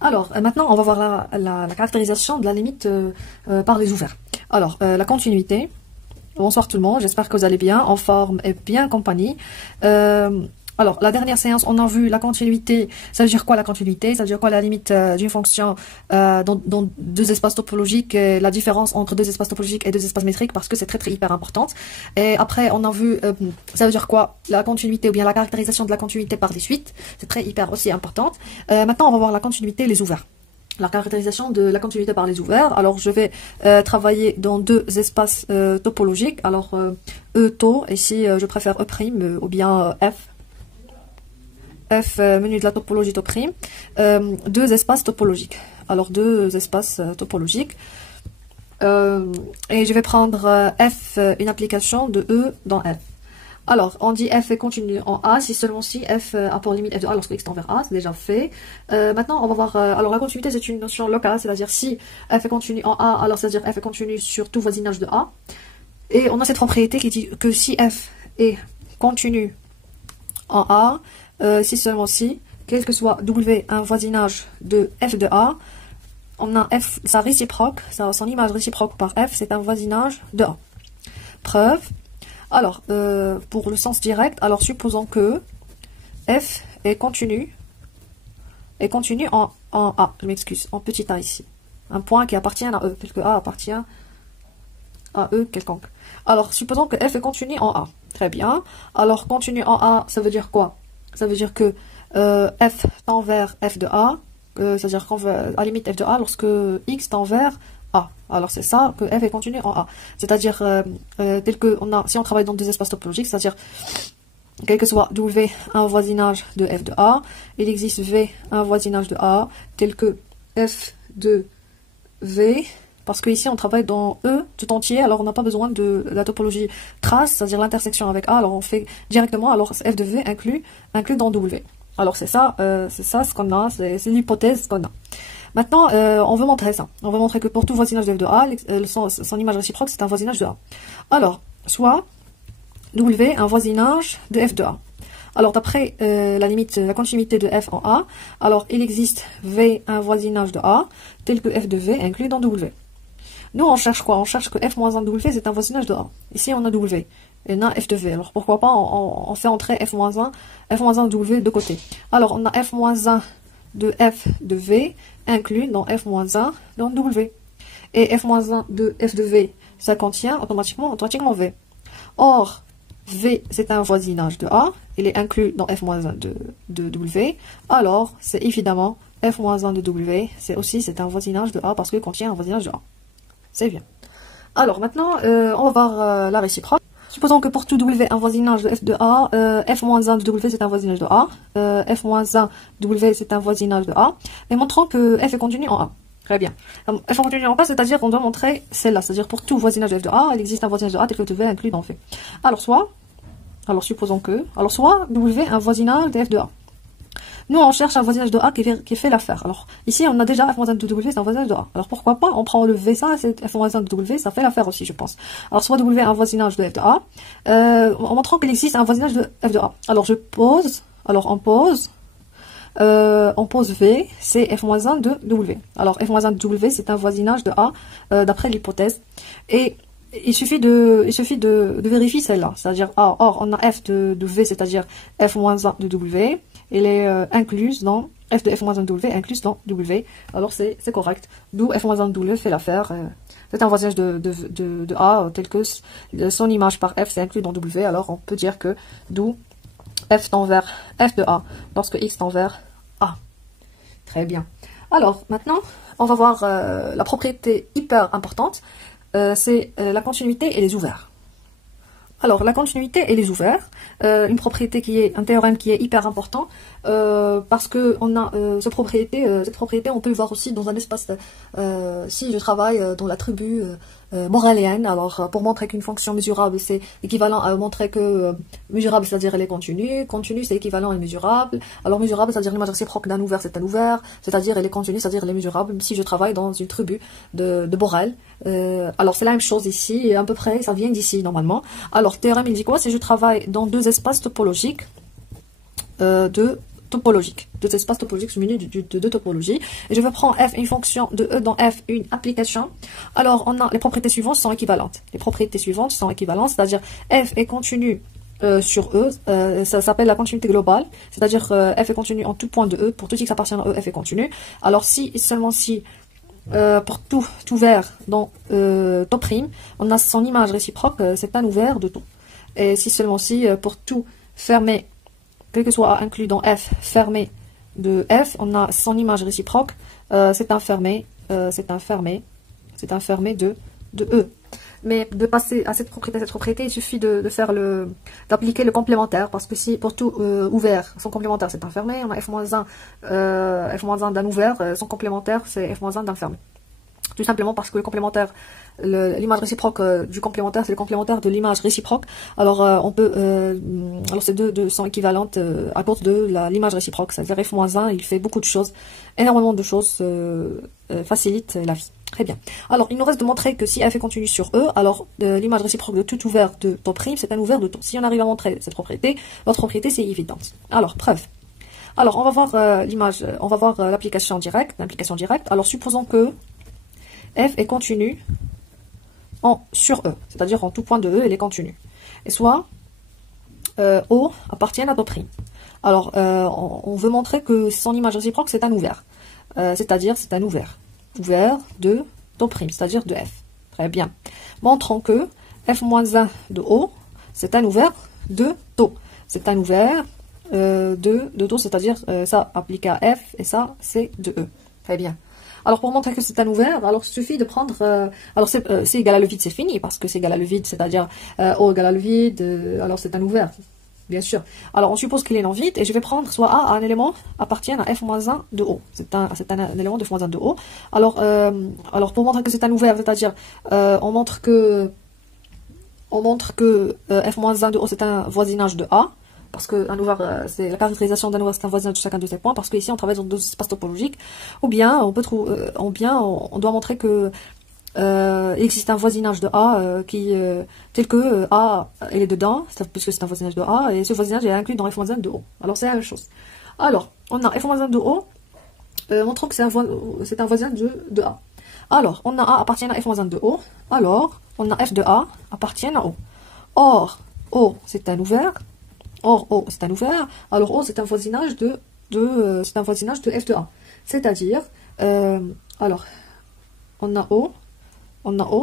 Alors, maintenant, on va voir la caractérisation de la limite par les ouverts. Alors, la continuité. Bonsoir tout le monde, j'espère que vous allez bien, en forme et bien en compagnie. Alors, la dernière séance, on a vu la continuité. Ça veut dire quoi la continuité? Ça veut dire quoi la limite d'une fonction dans deux espaces topologiques, et la différence entre deux espaces topologiques et deux espaces métriques, parce que c'est très hyper importante. Et après, on a vu, ça veut dire quoi la continuité ou bien la caractérisation de la continuité par des suites. C'est très hyper aussi importante. Maintenant, on va voir la continuité et les ouverts. La caractérisation de la continuité par les ouverts. Alors, je vais travailler dans deux espaces topologiques. Alors, E tau, ici, je préfère E', ou bien F. F, menu de la topologie tau'. Deux espaces topologiques. Alors, deux espaces topologiques. Et je vais prendre F, une application de E dans F. Alors, on dit F est continu en A, si seulement si F a pour limite F de A lorsque X tend vers A, c'est déjà fait. Maintenant, on va voir, alors la continuité c'est une notion locale, c'est-à-dire si F est continu en A, alors c'est-à-dire F est continu sur tout voisinage de A. Et on a cette propriété qui dit que si F est continu en A, si seulement si, quel que soit W un voisinage de F de A, on a F, sa réciproque, son image réciproque par F, c'est un voisinage de A. Preuve. Alors, pour le sens direct, alors supposons que F est continu en A, je m'excuse, en petit a ici. Un point qui appartient à E, tel que A appartient à E quelconque. Alors, supposons que F est continu en A. Très bien. Alors, continu en A, ça veut dire quoi? Ça veut dire que F tend vers F de A, c'est-à-dire qu'on veut à limite F de A lorsque X tend vers A. Alors c'est ça que F est continu en A. C'est-à-dire tel que si on travaille dans des espaces topologiques, c'est-à-dire quel que soit W un voisinage de F de A, il existe V un voisinage de A, tel que F de V, parce que ici on travaille dans E tout entier, alors on n'a pas besoin de la topologie trace, c'est-à-dire l'intersection avec A, alors on fait directement, alors F de V inclus dans W. Alors c'est ça ce qu'on a, c'est l'hypothèse qu'on a. Maintenant, on veut montrer ça. On veut montrer que pour tout voisinage de F de A, son image réciproque, c'est un voisinage de A. Alors, soit W, un voisinage de F de A. Alors, d'après la limite, la continuité de F en A, alors il existe V, un voisinage de A, tel que F de V inclus dans W. Nous, on cherche quoi? On cherche que F-1 de W, c'est un voisinage de A. Ici, on a W. Et on a F de V. Alors, pourquoi pas, on fait entrer F-1 de W de côté. Alors, on a F-1 de F de V inclus dans F-1 dans W. Et F-1 de F de V, ça contient automatiquement V. Or, V, c'est un voisinage de A. Il est inclus dans F-1 de W. Alors, c'est évidemment F-1 de W. C'est un voisinage de A parce qu'il contient un voisinage de A. C'est bien. Alors, maintenant, on va voir la réciproque. Supposons que pour tout W, un voisinage de F de A, F-1 de W, c'est un voisinage de A. F-1 W, c'est un voisinage de A. Et montrons que F est continu en A. Très bien. F est continu en A, c'est-à-dire qu'on doit montrer celle-là. C'est-à-dire pour tout voisinage de F de A, il existe un voisinage de A tel que W inclus dans V. Alors, supposons que, soit W, un voisinage de F de A. Nous, on cherche un voisinage de A qui fait l'affaire. Alors, ici, on a déjà F-1 de W, c'est un voisinage de A. Alors, pourquoi pas, on prend le V, ça, c'est F-1 de W, ça fait l'affaire aussi, je pense. Alors, soit W, un voisinage de F de A, en montrant qu'il existe un voisinage de F de A. Alors, on pose V, c'est F-1 de W. Alors, F-1 de W, c'est un voisinage de A, d'après l'hypothèse. Et il suffit de vérifier celle-là. C'est-à-dire, or, on a F de V, c'est-à-dire F-1 de W. Elle est incluse dans F de F-1 de W, incluse dans W. Alors, c'est correct. D'où F-1 de W fait l'affaire. C'est un voisinage de A, tel que son image par F, c'est inclus dans W. Alors, on peut dire que d'où F tend vers F de A, lorsque X tend vers A. Très bien. Alors, maintenant, on va voir la propriété hyper importante. C'est la continuité et les ouverts. Alors, la continuité et les ouverts, une propriété un théorème qui est hyper important, parce que on a cette propriété, on peut le voir aussi dans un espace, si je travaille dans la tribu moraléenne, alors pour montrer qu'une fonction mesurable, c'est équivalent à montrer que mesurable, c'est-à-dire elle est continue, c'est équivalent à mesurable, alors mesurable, c'est-à-dire l'image réciproque d'un ouvert, c'est un ouvert, c'est-à-dire elle est continue, c'est-à-dire elle est mesurable, si je travaille dans une tribu de Borel. Alors c'est la même chose ici, et à peu près, ça vient d'ici normalement. Alors, théorème, il dit quoi? Si je travaille dans deux espaces topologiques de topologiques, deux espaces topologiques munis de deux topologies. Et je vais prendre f une fonction de e dans f une application. Alors, on a les propriétés suivantes sont équivalentes. Les propriétés suivantes sont équivalentes, c'est-à-dire f est continu sur E, ça s'appelle la continuité globale, c'est-à-dire f est continu en tout point de E, pour tout x appartient à E, f est continu. Alors si et seulement si pour tout ouvert dans top prime, on a son image réciproque, c'est un ouvert de tout. Et si seulement si pour tout fermé, quel que soit A inclus dans f fermé de f, on a son image réciproque, c'est un fermé de E. Mais de passer à cette propriété, il suffit d'appliquer le complémentaire, parce que si pour tout ouvert, son complémentaire c'est un fermé, on a f-1 d'un ouvert, son complémentaire c'est f-1 d'un fermé. Tout simplement parce que le complémentaire, l'image réciproque du complémentaire, c'est le complémentaire de l'image réciproque. Alors alors ces deux sont équivalentes à cause de l'image réciproque. C'est-à-dire f-1, il fait beaucoup de choses, énormément de choses, facilite la vie. Très bien. Alors, il nous reste de montrer que si f est continu sur E, alors l'image réciproque de tout ouvert de taux prime, c'est un ouvert de taux. Si on arrive à montrer cette propriété, votre propriété c'est évidente. Alors, preuve. Alors, on va voir l'image, on va voir l'application directe. Alors, supposons que f est continu sur E, c'est-à-dire en tout point de E, elle est continue. Et soit O appartient à taux prime. Alors, on veut montrer que son image réciproque c'est un ouvert, c'est-à-dire c'est un ouvert de taux prime, c'est-à-dire de f. Très bien. Montrons que f-1 de O, c'est un ouvert de taux. C'est un ouvert de taux, c'est-à-dire ça applique à f et ça c'est de E. Très bien. Alors pour montrer que c'est un ouvert, alors il suffit de prendre, alors c'est égal à le vide, c'est fini, parce que c'est égal à le vide, c'est-à-dire O égale à le vide, alors c'est un ouvert. Bien sûr. Alors, on suppose qu'il est non vide et je vais prendre soit A, un élément appartient à f-1 de O. C'est un élément de f-1 de O. Alors, pour montrer que c'est un ouvert, c'est-à-dire, on montre que f-1 de O, c'est un voisinage de A. Parce que un ouvert, c'est la caractérisation d'un ouvert, c'est un voisinage de chacun de ces points. Parce qu'ici, on travaille dans deux espaces topologiques. Ou bien, on doit montrer que il existe un voisinage de A tel que A elle est dedans, puisque c'est un voisinage de A, et ce voisinage est inclus dans f-1 de O. Alors c'est la même chose. Alors, on a f-1 de O, montrons que c'est un voisin de A. Alors, on a A appartient à f-1 de O, alors on a f de A appartient à O. Or, O c'est un ouvert, alors O c'est un voisinage de f de A. C'est-à-dire, alors, on a O,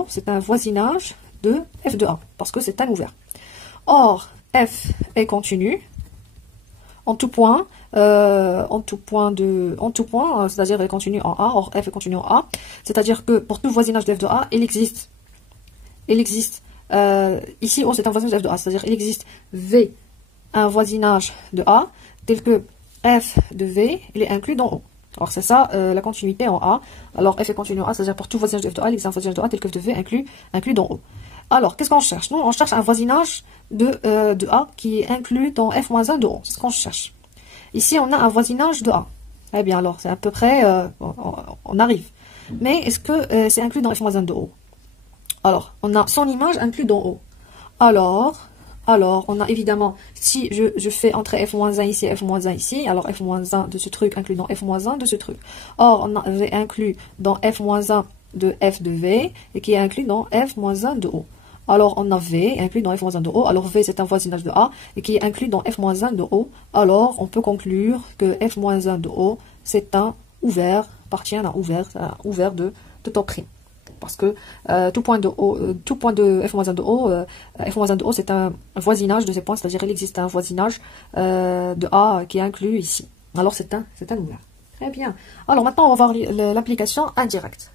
c'est un voisinage de f de A, parce que c'est un ouvert. Or, f est continu en tout point, c'est-à-dire elle est continue en A, or f est continu en A, c'est-à-dire que pour tout voisinage de f de A, il existe, ici O c'est un voisinage de f de A, c'est-à-dire il existe V, un voisinage de A, tel que f de V, il est inclus dans O. Alors c'est ça la continuité en A. Alors f est continu en A, c'est-à-dire pour tout voisinage de f de A, il existe un voisinage de A tel que f de V inclus dans O. Alors qu'est-ce qu'on cherche? Nous on cherche un voisinage de A qui est inclus dans f-1 de O. C'est ce qu'on cherche. Ici on a un voisinage de A. Eh bien alors c'est à peu près, on arrive. Mais est-ce que c'est inclus dans f-1 de O? Alors on a son image inclus dans O. Alors, on a évidemment, si je fais entrer f-1 ici et f-1 ici, alors f-1 de ce truc inclus dans f-1 de ce truc. Or, on a V inclus dans f-1 de f de V, et qui est inclus dans f-1 de O. Alors, on a V inclus dans f-1 de O. Alors, V, c'est un voisinage de A, et qui est inclus dans f-1 de O. Alors, on peut conclure que f-1 de O, c'est un ouvert, appartient à un ouvert de taux prime. Parce que tout point de f-1 de O, f-1 de O c'est un voisinage de ces points, c'est-à-dire il existe un voisinage de A qui est inclus ici. Alors c'est un ouvert. Très bien. Alors maintenant on va voir l'application indirecte.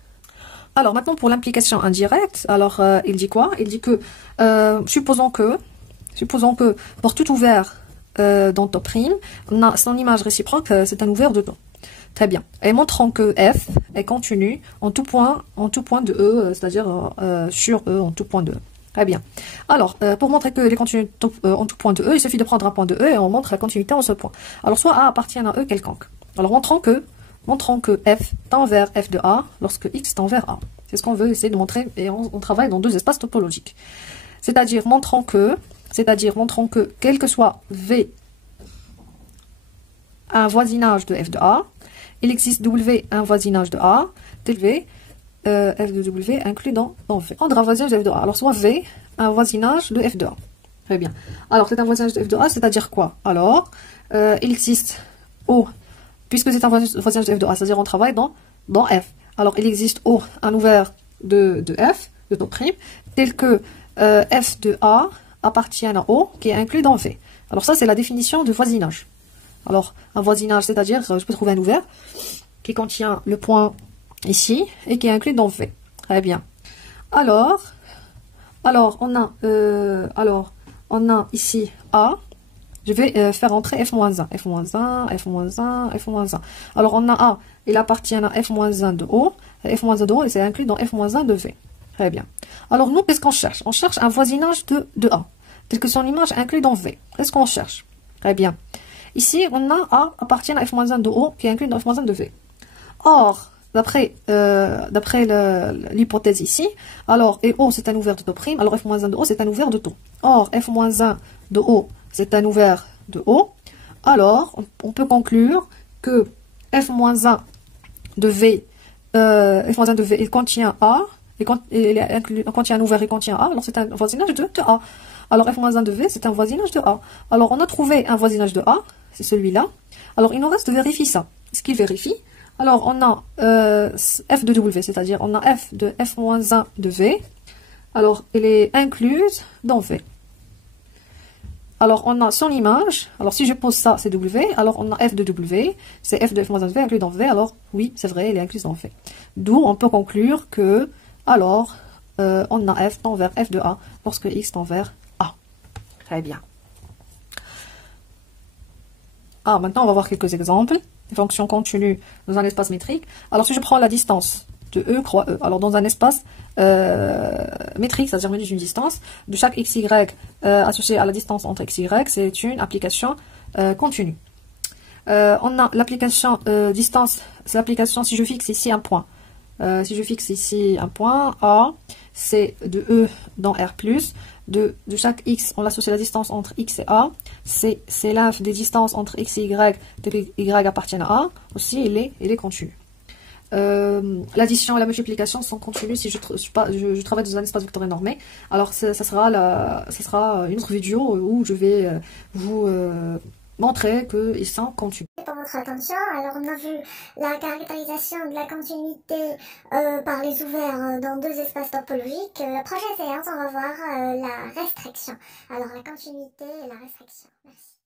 Alors maintenant pour l'implication indirecte, alors il dit quoi? Il dit que supposons que pour tout ouvert dans taux prime, on a son image réciproque, c'est un ouvert de taux. Très bien. Et montrons que f est continu en tout point de E, c'est-à-dire sur E en tout point de E. Très bien. Alors, pour montrer que les continus en tout point de E, il suffit de prendre un point de E et on montre la continuité en ce point. Alors, soit A appartient à E quelconque. Alors, montrons que f tend vers f de A lorsque x tend vers A. C'est ce qu'on veut essayer de montrer et on travaille dans deux espaces topologiques. C'est-à-dire, montrons que quel que soit V un voisinage de f de A. Il existe W un voisinage de A, tel V, f de W inclus dans V. On a un voisinage de f de A. Alors, soit V, un voisinage de f de A. Très bien. Alors, c'est un voisinage de f de A, c'est-à-dire quoi? Alors, il existe O, puisque c'est un voisinage de f de A, c'est-à-dire on travaille dans F. Alors, il existe O, un ouvert de F, de taux prime, tel que F de A appartient à O, qui est inclus dans V. Alors, ça, c'est la définition de voisinage. Alors, un voisinage, c'est-à-dire, je peux trouver un ouvert qui contient le point ici et qui est inclus dans V. Très bien. Alors on a ici A. Je vais faire entrer F-1, F-1, F-1, F-1. Alors, on a A, il appartient à F-1 de O. F-1 de O, et c'est inclus dans F-1 de V. Très bien. Alors, nous, qu'est-ce qu'on cherche? On cherche un voisinage de A, tel que son image est inclus dans V. Qu'est-ce qu'on cherche? Très bien. Ici, on a A appartient à F-1 de O, qui est inclus dans F-1 de V. Or, d'après l'hypothèse ici, alors, et O, c'est un ouvert de taux prime, alors F-1 de O, c'est un ouvert de taux. Or, F-1 de O, c'est un ouvert de O. Alors, on peut conclure que F-1 de V, F-1 de V, il contient A, il contient un ouvert, il contient A, alors c'est un voisinage de A. Alors, F-1 de V, c'est un voisinage de A. Alors, on a trouvé un voisinage de A, c'est celui-là. Alors, il nous reste de vérifier ça. Ce qu'il vérifie. Alors, on a F de W, c'est-à-dire on a F de F-1 de V. Alors, elle est incluse dans V. Alors, on a son image. Alors, si je pose ça, c'est W. Alors, on a F de W. C'est F de F-1 de V inclus dans V. Alors, oui, c'est vrai, elle est incluse dans V. D'où, on peut conclure que, alors, on a F tend vers F de A lorsque X tend vers A. Très bien. Maintenant, on va voir quelques exemples. Des fonctions continues dans un espace métrique. Alors, si je prends la distance de E, croix E, alors dans un espace métrique, c'est-à-dire menu d'une distance, de chaque xy associé à la distance entre xy, c'est une application continue. On a l'application distance, c'est l'application si je fixe ici un point. Si je fixe ici un point A, c'est de E dans R+, de chaque x, on l'associe à la distance entre x et A, c'est l'inf des distances entre x et y, y appartiennent à A, aussi il est continu. L'addition et la multiplication sont continues si je travaille dans un espace vectoriel normé. Alors, ça sera une autre vidéo où je vais vous montrer qu'ils sont continus. Pour votre attention, alors on a vu la caractérisation de la continuité par les ouverts dans deux espaces topologiques. La prochaine séance, on va voir la restriction. Alors la continuité et la restriction. Merci.